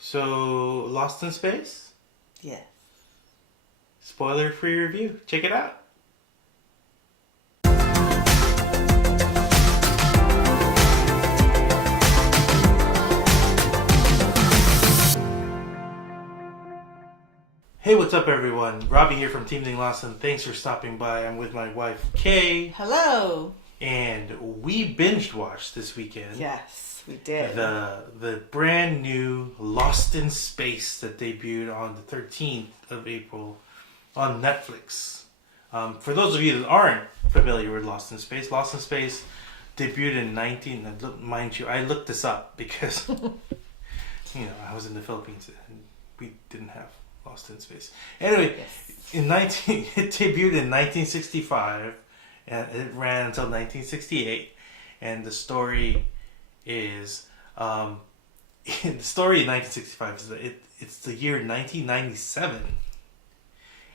So, Lost in Space? Yes. Spoiler-free review. Check it out. Hey, what's up, everyone? Robbie here from Team Dinglasan. Thanks for stopping by. I'm with my wife, Kay. Hello. And we binge watched this weekend. Yes, we did. The brand new Lost in Space that debuted on the 13th of April on Netflix. For those of you that aren't familiar with Lost in Space debuted in mind you, I looked this up because I was in the Philippines and we didn't have Lost in Space. Anyway, Yes. it debuted in 1965 and it ran until 1968. And the story is the story in 1965 is that it's the year 1997.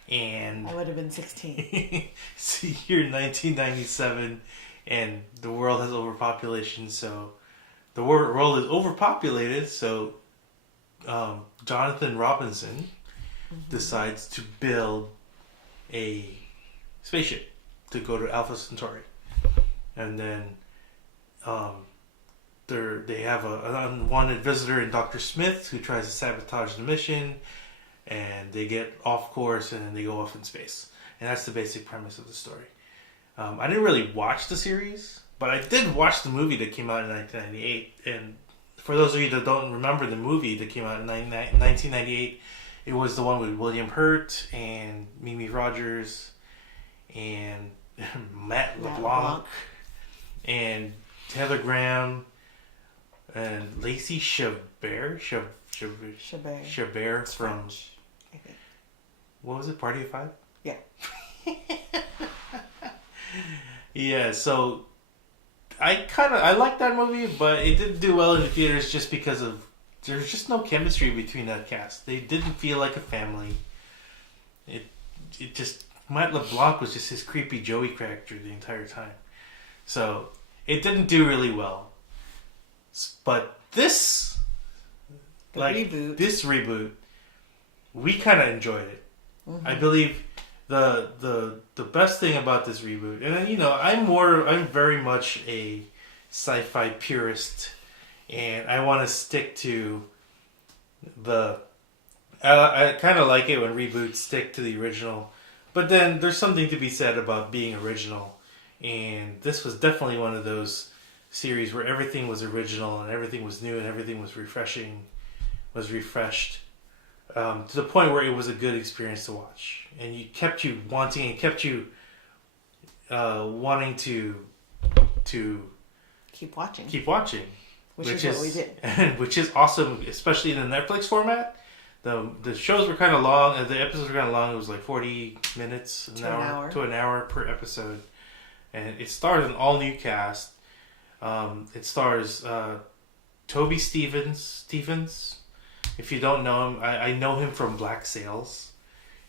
And I would have been 16. it's the year 1997 and the world has overpopulation, so the world is overpopulated, so Jonathan Robinson decides to build a spaceship to go to Alpha Centauri. And then they have an unwanted visitor in Dr. Smith who tries to sabotage the mission, and they get off course and then they go off in space. And that's the basic premise of the story. I didn't really watch the series, but I did watch the movie that came out in 1998. And for those of you that don't remember the movie that came out in 1998, it was the one with William Hurt and Mimi Rogers and Matt LeBlanc and Heather Graham and Lacey Chabert from French, I think. What was it? Party of Five? Yeah. Yeah, so I liked that movie, but it didn't do well in the theaters just because there's just no chemistry between that cast. They didn't feel like a family. It just Matt LeBlanc was just his creepy Joey character the entire time. So it didn't do really well. But this reboot, we kind of enjoyed it. Mm-hmm. I believe the best thing about this reboot, and I'm very much a sci-fi purist, and I want to stick to I kind of like it when reboots stick to the original, but then there's something to be said about being original, and this was definitely one of those series where everything was original and everything was new and everything was refreshed, to the point where it was a good experience to watch, and it kept you wanting to keep watching. Which is what we did. And which is awesome, especially in the Netflix format. The shows were kind of long, and the episodes were kind of long. It was like 40 minutes, to an hour per episode. And it stars an all-new cast. It stars Toby Stephens. If you don't know him, I know him from Black Sails.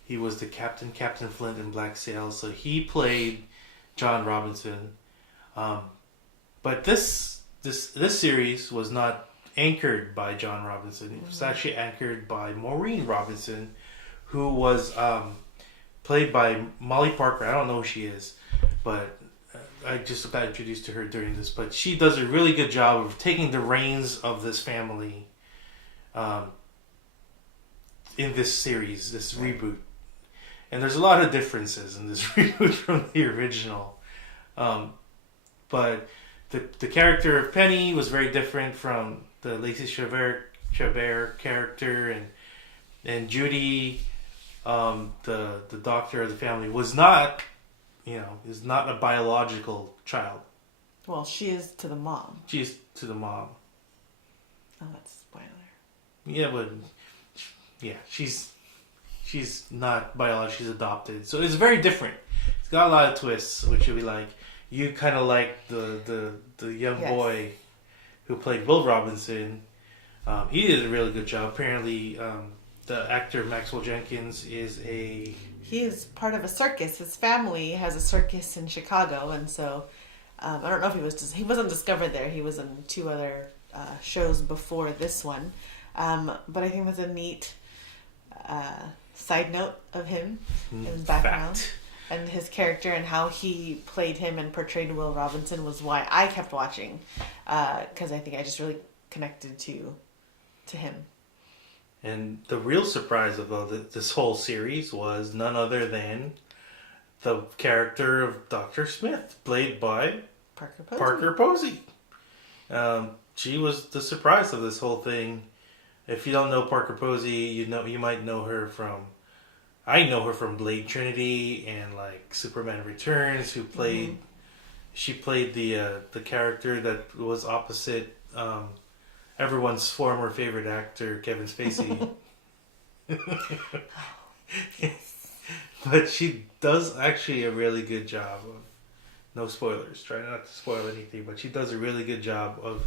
He was the Captain Flint in Black Sails. So he played John Robinson. But this series was not anchored by John Robinson. It was actually anchored by Maureen Robinson, who was played by Molly Parker. I don't know who she is, but I just got introduced to her during this. But she does a really good job of taking the reins of this family in this series, this reboot. And there's a lot of differences in this reboot from the original. But the character of Penny was very different from the Lacey Chabert character, and Judy, the doctor of the family, was not a biological child. Well, she is to the mom. She is to the mom. Oh, that's a spoiler. Yeah, but she's not biological. She's adopted, so it's very different. It's got a lot of twists, which you'll be like. You kind of like the young boy who played Will Robinson. He did a really good job. Apparently, the actor Maxwell Jenkins he is part of a circus. His family has a circus in Chicago, and so I don't know if he wasn't discovered there. He was in 2 other shows before this one. But I think that's a neat side note of him, his background. Fact. And his character and how he played him and portrayed Will Robinson was why I kept watching. Because I think I just really connected to him. And the real surprise of this whole series was none other than the character of Dr. Smith, played by Parker Posey. She was the surprise of this whole thing. If you don't know Parker Posey, you might know her from... I know her from Blade Trinity and like Superman Returns, who played... She played the character that was opposite everyone's former favorite actor, Kevin Spacey. But she does actually a really good job of... No spoilers. Try not to spoil anything, but she does a really good job of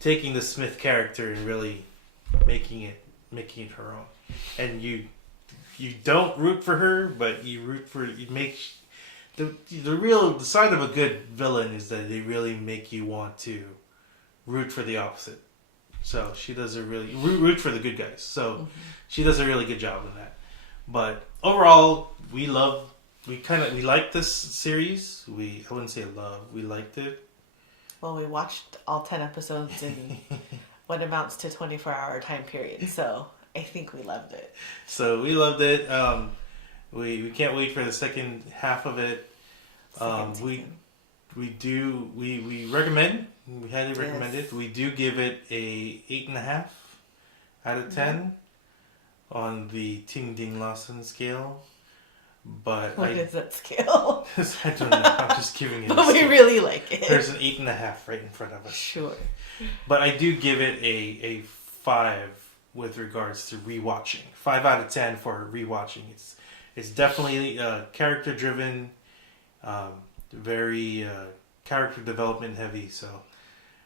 taking the Smith character and really making it her own. And you don't root for her, but you root for... You make... The sign of a good villain is that they really make you want to root for the opposite. So she does a really... Root for the good guys. So she does a really good job of that. But overall, we liked this series. I wouldn't say love. We liked it. Well, we watched all 10 episodes in what amounts to 24-hour time period. So I think we loved it. So we loved it. We can't wait for the second half of it. We recommend. We highly recommend it. We do give it a 8.5 out of 10 on the Dinglasan scale. But what is that scale? I don't know. I'm just giving it. But we really like it. There's an 8.5 right in front of us. Sure. But I do give it a 5 with regards to rewatching. 5 out of 10 for rewatching. It's definitely character driven, very character development heavy. So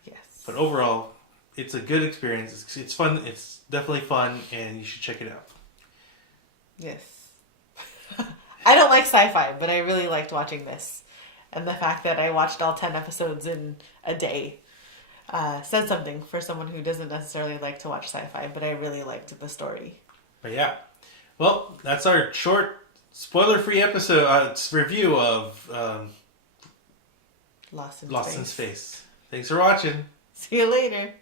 yes. But overall, it's a good experience. It's fun. It's definitely fun, and you should check it out. Yes. I don't like sci-fi, but I really liked watching this. And the fact that I watched all 10 episodes in a day said something for someone who doesn't necessarily like to watch sci-fi, but I really liked the story. But yeah. Well, that's our short, spoiler-free episode review of Lost in Space. Thanks for watching. See you later.